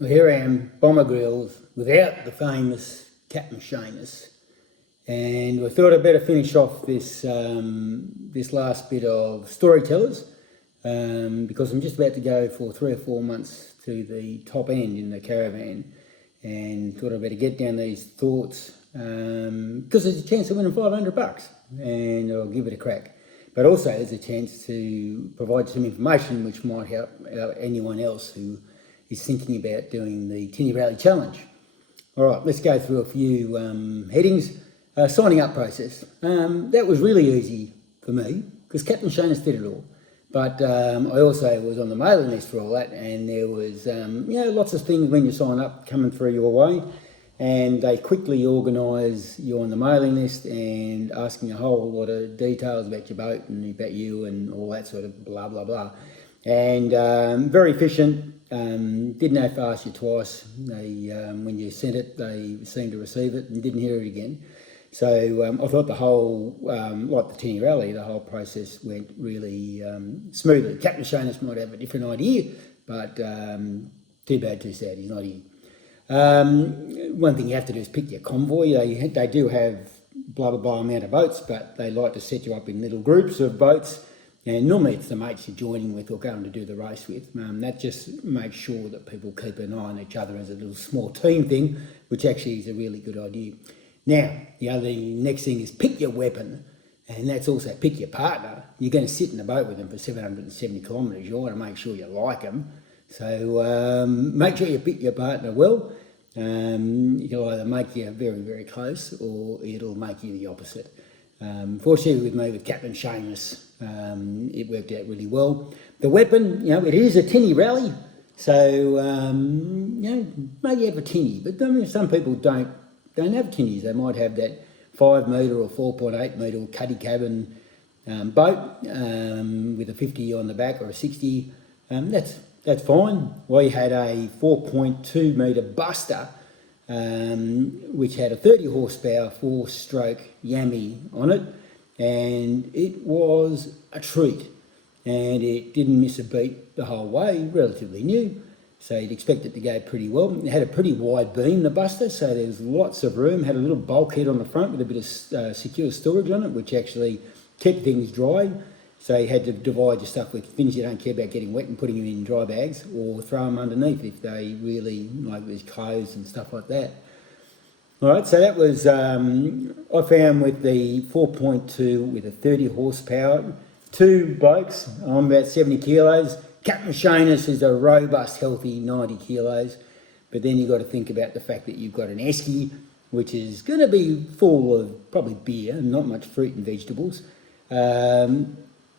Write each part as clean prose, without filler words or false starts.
Well, here I am, bomber grills, without the famous Captain Seamus. And I thought I'd better finish off this last bit of storytellers because I'm just about to go for 3 or 4 months to the top end in the caravan, and thought I'd better get down these thoughts because there's a chance of winning $500 and I'll give it a crack. But also there's a chance to provide some information which might help anyone else who is thinking about doing the Tinny Rally Challenge. All right, let's go through a few headings. Signing up process. That was really easy for me because Captain Seamus did it all. But I also was on the mailing list for all that, and there was lots of things when you sign up coming through your way, and they quickly organise you on the mailing list and asking a whole lot of details about your boat and about you and all that sort of blah blah blah. And very efficient. Didn't have to ask you twice. They when you sent it, they seemed to receive it and didn't hear it again. So I thought the whole, like the Tinny Rally, the whole process went really smoothly. Captain Seamus might have a different idea, but too bad, too sad, he's not here. One thing you have to do is pick your convoy. They do have blah, blah, blah amount of boats, but they like to set you up in little groups of boats. And normally it's the mates you're joining with or going to do the race with. That just makes sure that people keep an eye on each other as a little small team thing, which actually is a really good idea. Now, the next thing is pick your weapon, and that's also pick your partner. You're going to sit in the boat with them for 770 kilometres. You want to make sure you like them. So make sure you pick your partner well. It'll either make you very, very close, or it'll make you the opposite. Fortunately with me, with Captain Seamus, it worked out really well. The weapon, it is a tinny rally. So, maybe have a tinny, but some people don't have tinnies. They might have that 5 metre or 4.8 metre cuddy cabin boat with a 50 on the back or a 60. That's fine. We had a 4.2 metre Buster, which had a 30 horsepower 4-stroke Yami on it, and it was a treat. And it didn't miss a beat the whole way, relatively new. So you'd expect it to go pretty well. It had a pretty wide beam, the Buster, so there was lots of room. Had a little bulkhead on the front with a bit of secure storage on it, which actually kept things dry. So you had to divide your stuff with things you don't care about getting wet and putting them in dry bags, or throw them underneath if they really, like there's clothes and stuff like that. All right, so that was, I found with the 4.2 with a 30 horsepower, 2 blokes, I'm about 70 kilos. Captain Seamus is a robust, healthy 90 kilos, but then you've got to think about the fact that you've got an esky, which is going to be full of probably beer and not much fruit and vegetables,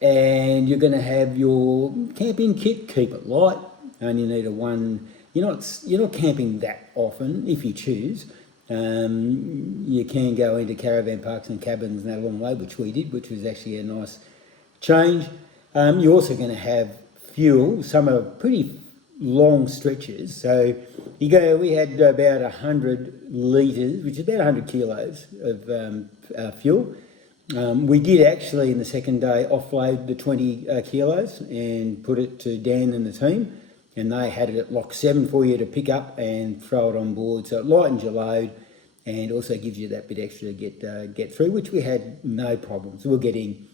and you're going to have your camping kit. Keep it light. Only need a one. You're not camping that often if you choose. You can go into caravan parks and cabins and that along the way, which we did, which was actually a nice change. You're also going to have fuel. Some are pretty long stretches. So we had about 100 litres, which is about 100 kilos of fuel. We did actually, in the second day, offload the 20 kilos and put it to Dan and the team, and they had it at lock 7 for you to pick up and throw it on board. So it lightens your load and also gives you that bit extra to get through, which we had no problems. We were getting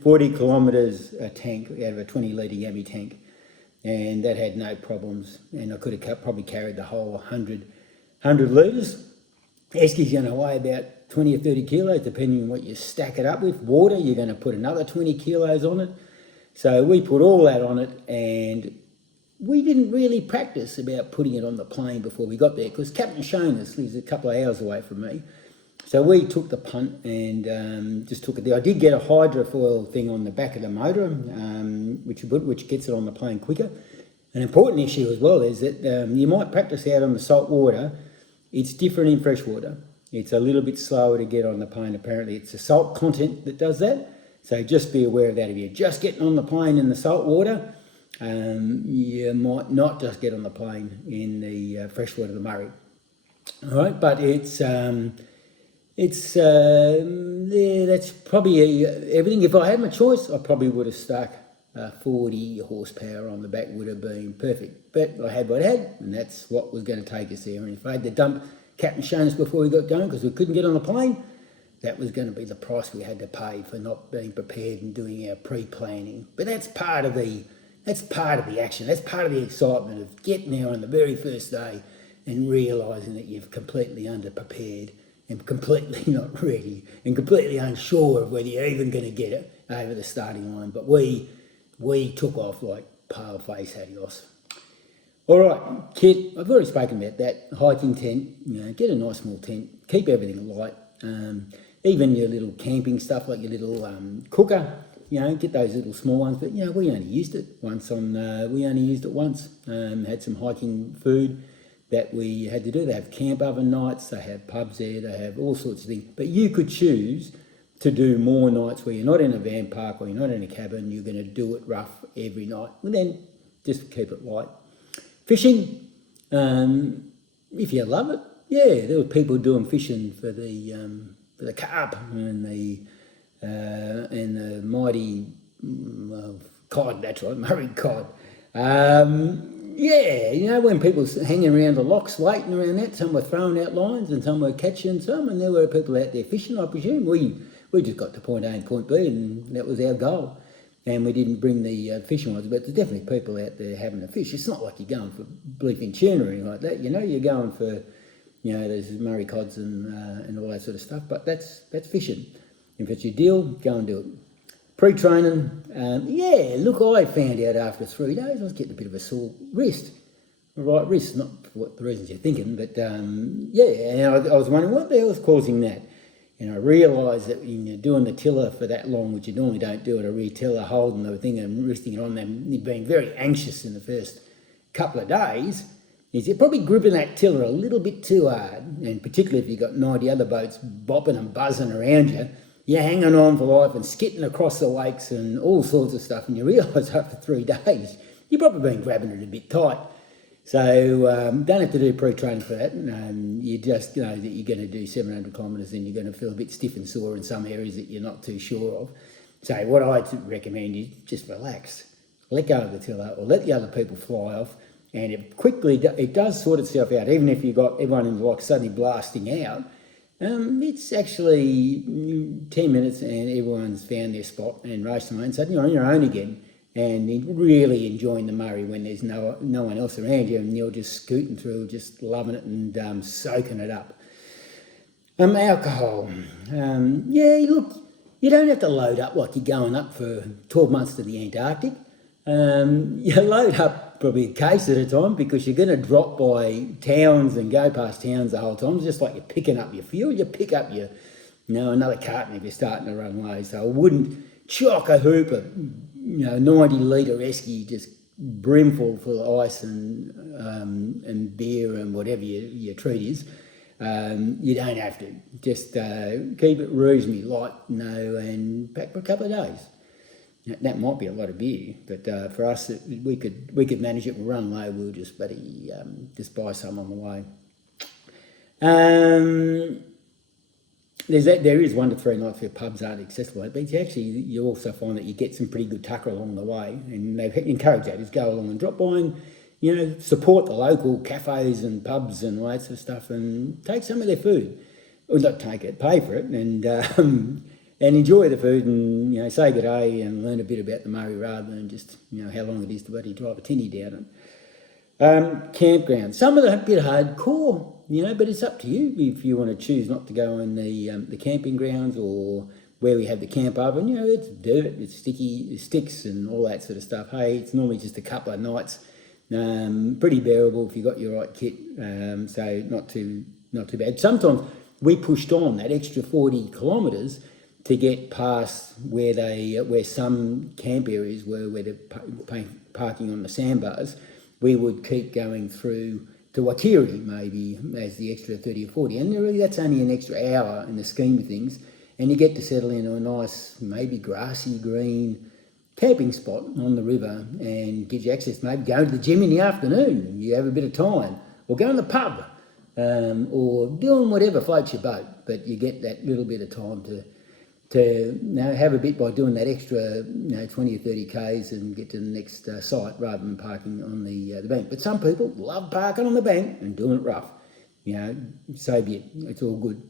40 kilometres a tank out of a 20 litre Yami tank, and that had no problems, and I could have probably carried the whole 100 litres. Esky's going to weigh about 20 or 30 kilos, depending on what you stack it up with. Water, you're going to put another 20 kilos on it. So we put all that on it, and we didn't really practice about putting it on the plane before we got there, because Captain Seamus lives a couple of hours away from me. So we took the punt and just took it there. I did get a hydrofoil thing on the back of the motor, which gets it on the plane quicker. An important issue as well is that you might practice out on the salt water. It's different in freshwater. It's a little bit slower to get on the plane. Apparently it's the salt content that does that. So just be aware of that. If you're just getting on the plane in the salt water, you might not just get on the plane in the freshwater of the Murray. All right, but that's probably everything. If I had my choice, I probably would have stuck 40 horsepower on the back would have been perfect. But I had what I had, and that's what was going to take us there. And if I had to dump Captain Jonas before we got going because we couldn't get on the plane, that was going to be the price we had to pay for not being prepared and doing our pre-planning. But that's part of the action. That's part of the excitement of getting there on the very first day and realising that you've completely underprepared and completely not ready and completely unsure of whether you're even going to get it over the starting line. But we took off like pale-faced adios. All right, kit, I've already spoken about that. Hiking tent, get a nice small tent, keep everything light. Even your little camping stuff, like your little cooker, get those little small ones. But, we only used it once had some hiking food that we had to do. They have camp oven nights, they have pubs there, they have all sorts of things. But you could choose to do more nights where you're not in a van park or you're not in a cabin, you're going to do it rough every night. And then just keep it light. Fishing, if you love it, there were people doing fishing for the carp and the mighty cod, that's right, Murray cod. When people hanging around the locks waiting around that, some were throwing out lines and some were catching some, and there were people out there fishing, I presume. We just got to point A and point B, and that was our goal. And we didn't bring the fishing rods, but there's definitely people out there having a fish. It's not like you're going for bleefing tuna or anything like that. You're going for, there's Murray cods and all that sort of stuff. But that's fishing. If it's your deal, go and do it. Pre-training, I found out after 3 days I was getting a bit of a sore wrist. Right wrist, not for what the reasons you're thinking, but and I was wondering what the hell was causing that. And I realised that when you're doing the tiller for that long, which you normally don't do at a rear tiller, holding the thing and resting it on them, being very anxious in the first couple of days, is you're probably gripping that tiller a little bit too hard. And particularly if you've got 90 other boats bopping and buzzing around you, you're hanging on for life and skitting across the wakes and all sorts of stuff. And you realise after 3 days, you've probably been grabbing it a bit tight. So don't have to do pre-training for that. You just know that you're going to do 700 kilometres and you're going to feel a bit stiff and sore in some areas that you're not too sure of. So what I recommend is just relax. Let go of the tiller or let the other people fly off. And it does sort itself out. Even if you've got everyone in the lock suddenly blasting out, it's actually 10 minutes and everyone's found their spot and racing away. And suddenly you're on your own again. And really enjoying the Murray when there's no one else around you and you're just scooting through, just loving it and soaking it up. Alcohol. Look, you don't have to load up like you're going up for 12 months to the Antarctic. You load up probably a case at a time because you're going to drop by towns and go past towns the whole time. It's just like you're picking up your fuel. You pick up your, another carton if you're starting to run low. So I wouldn't chock a hoop of 90-litre esky just brimful full of ice and beer and whatever your treat is. You don't have to. Just keep it reasonably light, and pack for a couple of days. That might be a lot of beer, but for us, we could manage it. We'll run low. We'll just just buy some on the way. There is 1 to 3 nights where pubs aren't accessible, but you also find that you get some pretty good tucker along the way, and they encourage that. Just go along and drop by and, support the local cafes and pubs and all that sort of stuff and take some of their food. Or not take it, pay for it, and enjoy the food and, say good day and learn a bit about the Murray rather than just, how long it is to bloody drive a tinny down it. Campground. Some of them are a bit hardcore. But it's up to you if you want to choose not to go in the camping grounds or where we have the camp oven. It's dirt, it's sticky, it sticks and all that sort of stuff. Hey, it's normally just a couple of nights. Pretty bearable if you got your right kit. So not too bad. Sometimes we pushed on that extra 40 kilometres to get past where some camp areas were, where they're parking on the sandbars. We would keep going through to Wakiri maybe as the extra 30 or 40, and really that's only an extra hour in the scheme of things, and you get to settle into a nice, maybe grassy green camping spot on the river and gives you access. Maybe go to the gym in the afternoon, you have a bit of time, or go in the pub, or doing whatever floats your boat, but you get that little bit of time to have a bit by doing that extra 20 or 30 k's and get to the next site rather than parking on the bank. But some people love parking on the bank and doing it rough. So be it. It's all good.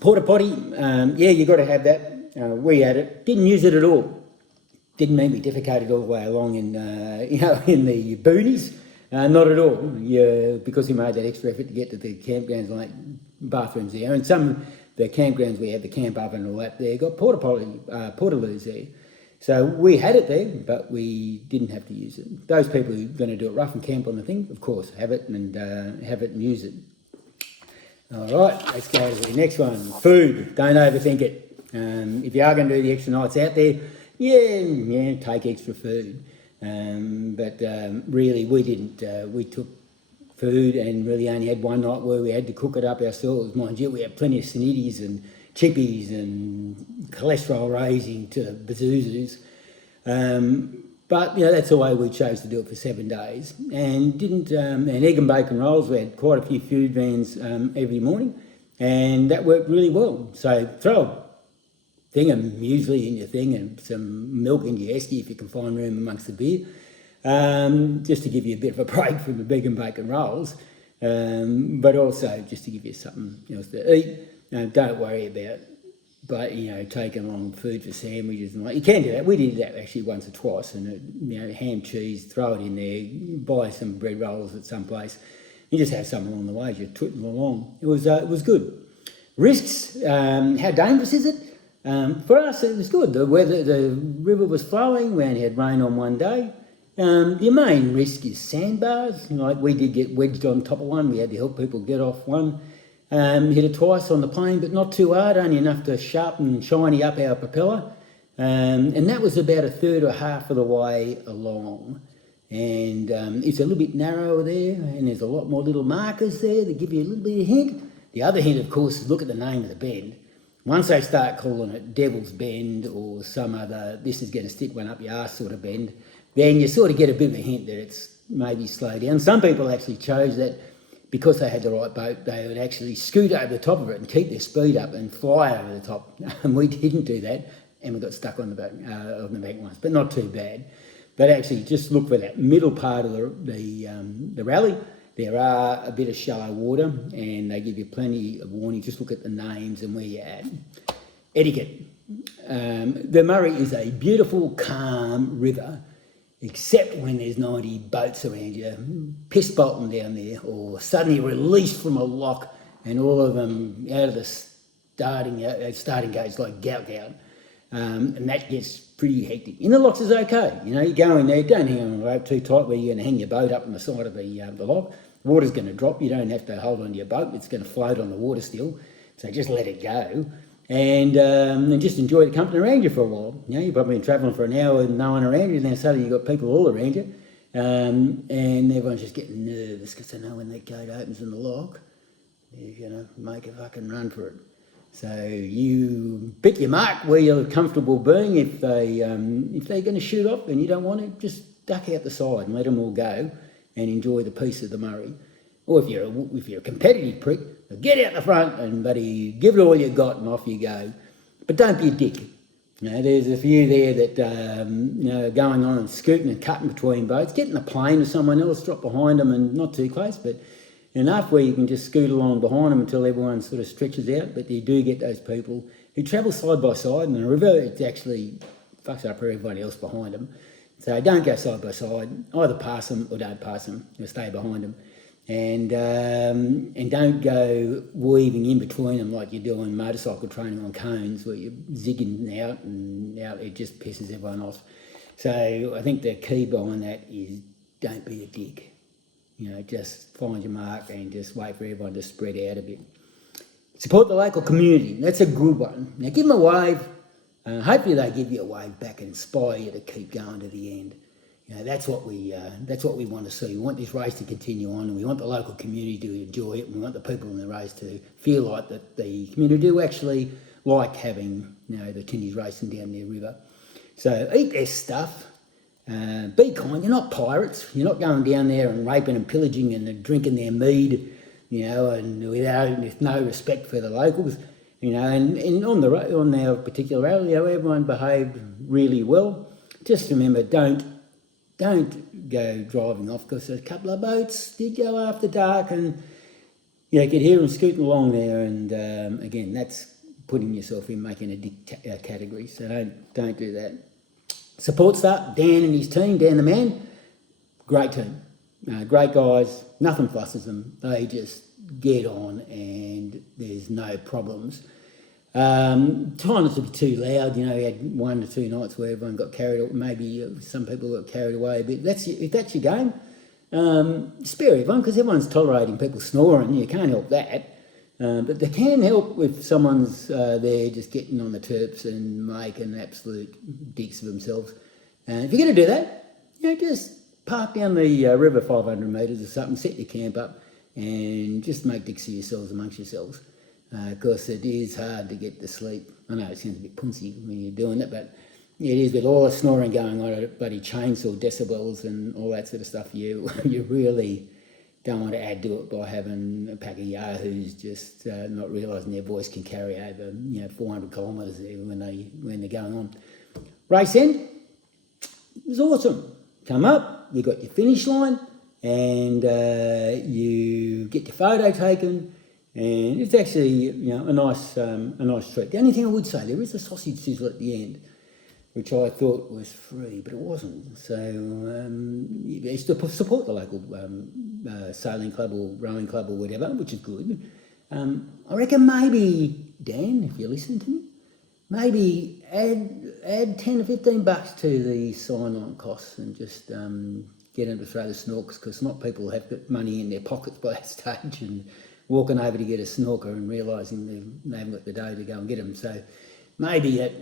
Porta potty, you got to have that. We had it. Didn't use it at all. Didn't mean we defecated all the way along in in the boonies. Not at all. Because we made that extra effort to get to the campgrounds, like bathrooms there, and some the campgrounds we had the camp oven and all that there got portaloos there. So we had it there, but we didn't have to use it. Those people who are going to do it rough and camp on the thing, of course, have it and use it. All right, let's go to the next one. Food. Don't overthink it. If you are going to do the extra nights out there, take extra food. But really, we didn't. We took food and really only had one night where we had to cook it up ourselves. Mind you, we had plenty of snitties and chippies and cholesterol raising to bazoozus. But that's the way we chose to do it for 7 days. And didn't and egg and bacon rolls. We had quite a few food vans every morning, and that worked really well. So throw a thing of muesli in your thing and some milk in your esky if you can find room amongst the beer. Just to give you a bit of a break from the egg and bacon rolls, but also just to give you something else to eat. Don't worry about, taking along food for sandwiches and like. You can do that. We did that actually once or twice, and ham, cheese, throw it in there, buy some bread rolls at some place. You just have some along the way as you're twitting along. It was good. Risks. How dangerous is it? For us, it was good. The river was flowing. We only had rain on one day. The main risk is sandbars. Like we did get wedged on top of one. We had to help people get off one. Hit it twice on the plane, but not too hard, only enough to sharpen and shiny up our propeller. And that was about a third or half of the way along. And it's a little bit narrower there, and there's a lot more little markers there that give you a little bit of hint. The other hint, of course, is look at the name of the bend. Once they start calling it Devil's Bend or some other, this is going to stick one up your arse sort of bend, then you sort of get a bit of a hint that it's maybe slow down. Some people actually chose that because they had the right boat, they would actually scoot over the top of it and keep their speed up and fly over the top. And we didn't do that, and we got stuck on the bank once, but not too bad. But actually, just look for that middle part of the rally. There are a bit of shallow water, and they give you plenty of warning. Just look at the names and where you're at. Etiquette. The Murray is a beautiful, calm river, except when there's 90 boats around you, piss bolting down there, or suddenly released from a lock, and all of them out of the starting gates like gout. And that gets pretty hectic. In the locks is okay. You go in there, don't hang on the rope too tight where you're going to hang your boat up on the side of the lock. The water's going to drop. You don't have to hold onto your boat. It's going to float on the water still. So just let it go. And just enjoy the company around you for a while. You've probably been travelling for an hour with no one around you, and then suddenly you've got people all around you. And everyone's just getting nervous because they know when that gate opens in the lock, they're going to make a fucking run for it. So you pick your mark where you're comfortable being. If they're going to shoot off and you don't want to, just duck out the side and let them all go and enjoy the peace of the Murray. Or if you're a competitive prick, get out the front and buddy, give it all you got and off you go. But don't be a dick. There's a few there that going on and scooting and cutting between boats, getting a plane or someone else, drop behind them and not too close, but enough where you can just scoot along behind them until everyone sort of stretches out. But you do get those people who travel side by side, and the river, it actually fucks up everybody else behind them. So don't go side by side. Either pass them or don't pass them, or stay behind them. And don't go weaving in between them like you're doing motorcycle training on cones where you're zigging out and it just pisses everyone off. So I think the key behind that is don't be a dick. Just find your mark and just wait for everyone to spread out a bit. Support the local community. That's a good one. Now give them a wave. Hopefully they give you a wave back and inspire you to keep going to the end. That's what we want to see. We want this race to continue on, and we want the local community to enjoy it. And we want the people in the race to feel like that the community do actually like having the tinnies racing down their river. So eat their stuff. Be kind. You're not pirates. You're not going down there and raping and pillaging and drinking their mead, and with no respect for the locals. and on our particular rally, everyone behaved really well. Just remember, don't go driving off, because a couple of boats did go after dark, and you could hear them scooting along there. And again, that's putting yourself in making a category. So don't do that. Support staff, Dan and his team, Dan the man, great team, great guys. Nothing fusses them. They just get on, and there's no problems. Trying not to be too loud, we had 1 to 2 nights where everyone got carried, maybe some people got carried away a bit. If that's your game, spare everyone, because everyone's tolerating people snoring. You can't help that. But they can help if someone's there just getting on the terps and making absolute dicks of themselves. And if you're going to do that, just park down the river 500 metres or something, set your camp up, and just make dicks of yourselves amongst yourselves. Because it is hard to get to sleep. I know it sounds a bit punsy when you're doing it, but it is, with all the snoring going on at bloody chainsaw decibels and all that sort of stuff. You really don't want to add to it by having a pack of yahoos just not realising their voice can carry over 400 kilometres when they're going on. Race end, it was awesome. Come up, you got your finish line, and you get your photo taken. And it's actually, a nice treat. The only thing I would say, there is a sausage sizzle at the end, which I thought was free, but it wasn't. So you support the local sailing club or rowing club or whatever, which is good. I reckon maybe, Dan, if you listen to me, maybe add 10 or $15 to the sign-on costs, and just get them to throw the snorks, because not people have got money in their pockets by that stage and walking over to get a snorker and realising they haven't got the dough to go and get them. So maybe that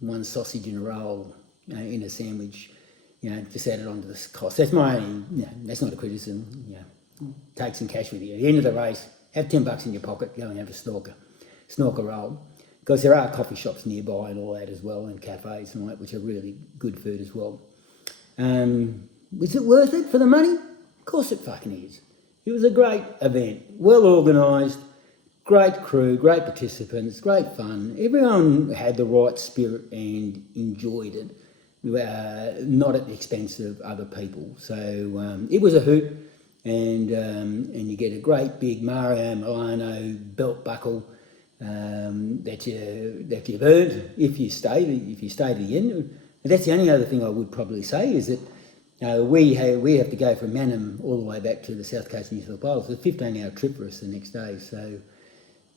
one sausage in a roll in a sandwich, just add it onto the cost. That's that's not a criticism. Take some cash with you. At the end of the race, have $10 in your pocket, go and have a snorker roll. Because there are coffee shops nearby and all that as well, and cafes and all that, which are really good food as well. Is it worth it for the money? Of course it fucking is. It was a great event, well organised, great crew, great participants, great fun. Everyone had the right spirit and enjoyed it, not at the expense of other people. So it was a hoot, and you get a great big Mario Milano belt buckle that you've earned if you stay to the end. And that's the only other thing I would probably say, is that we have to go from Mannum all the way back to the south coast of New South Wales. It's a 15-hour trip for us the next day. So,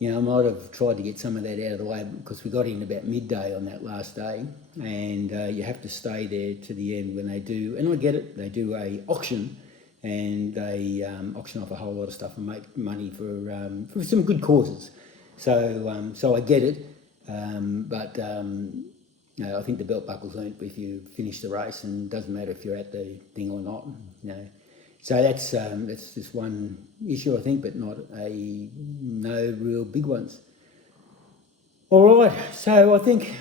I might have tried to get some of that out of the way, because we got in about midday on that last day, and you have to stay there to the end when they do. And I get it, they do a auction, and they auction off a whole lot of stuff and make money for some good causes. So I get it, but I think the belt buckle's earned if you finish the race, and it doesn't matter if you're at the thing or not. So that's just one issue, I think, but no real big ones. All right, so I think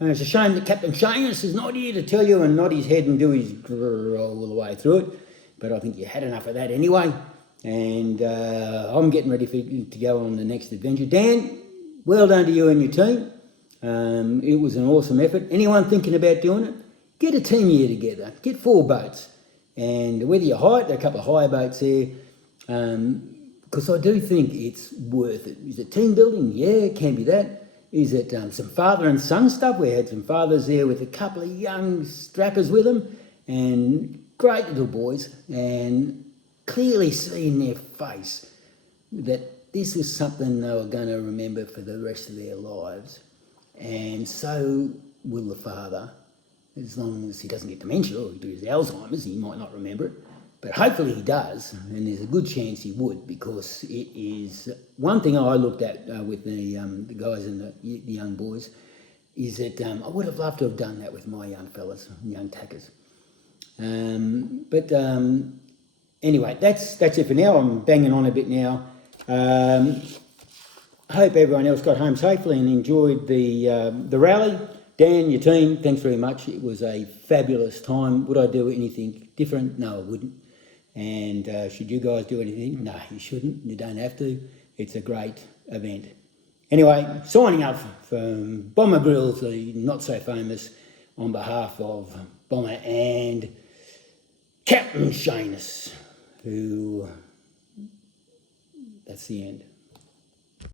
it's a shame that Captain Seamus is not here to tell you and nod his head and do his grrr all the way through it, but I think you had enough of that anyway. And I'm getting ready to go on the next adventure. Dan, well done to you and your team. It was an awesome effort. Anyone thinking about doing it, get a team here together. Get 4 boats. And whether you hire it, there are a couple of hire boats there, because I do think it's worth it. Is it team building? Yeah, it can be that. Is it some father and son stuff? We had some fathers there with a couple of young strappers with them, and great little boys, and clearly see in their face that this was something they were going to remember for the rest of their lives. And so will the father, as long as he doesn't get dementia or he has Alzheimer's, he might not remember it. But hopefully he does, and there's a good chance he would, because it is one thing I looked at with the guys and the young boys, is that I would have loved to have done that with my young fellas, young tackers. Anyway, that's it for now. I'm banging on a bit now. I hope everyone else got home safely and enjoyed the rally. Dan, your team, thanks very much. It was a fabulous time. Would I do anything different? No, I wouldn't. And should you guys do anything? No, you shouldn't. You don't have to. It's a great event. Anyway, signing up from Bomber Grills, the not so famous, on behalf of Bomber and Captain Shanus, who, that's the end.